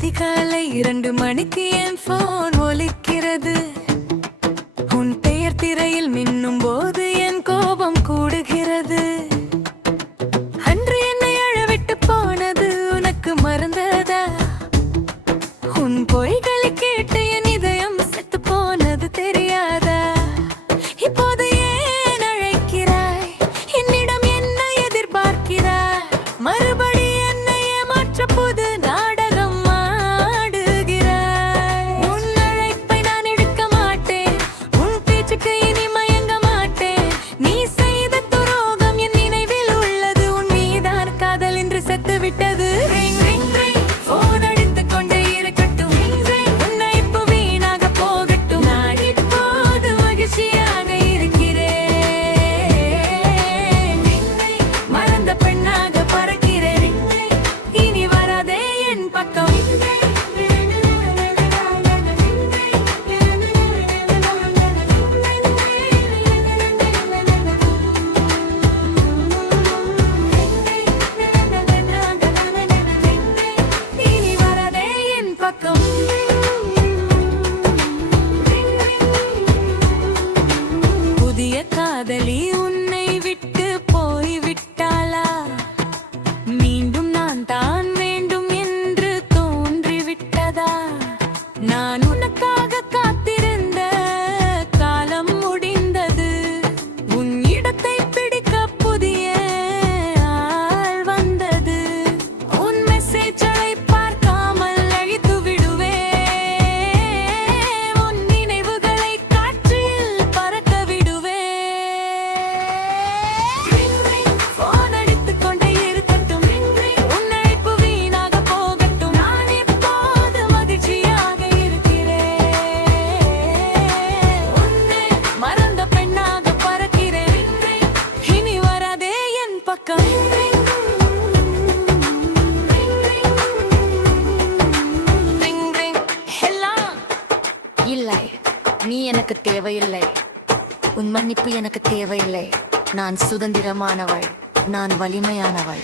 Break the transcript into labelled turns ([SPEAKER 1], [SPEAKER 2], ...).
[SPEAKER 1] அதிகாலை இரண்டு மணிக்கு என் போன் ஒலிக்கிறது. உன் பெயர் திரையில் மின்னும் போது என் கோபம் கூடுகிறது. அன்று என்னை அழவிட்டு போனது உனக்கு மறந்ததா? உன் பொய்களை கேட்டு என் இதயம் செத்து போனது தெரியாதா? இப்போது ஏன் அழைக்கிறாய்? என்னிடம் என்ன எதிர்பார்க்கிறாய்? மறுபடி என்னை ஏமாற்ற புது ನಾನು
[SPEAKER 2] இல்லை. நீ எனக்கு தேவையில்லை.
[SPEAKER 1] உன் மன்னிப்பு எனக்கு தேவையில்லை.
[SPEAKER 2] நான் சுதந்திரமானவள்.
[SPEAKER 1] நான் வலிமையானவள்.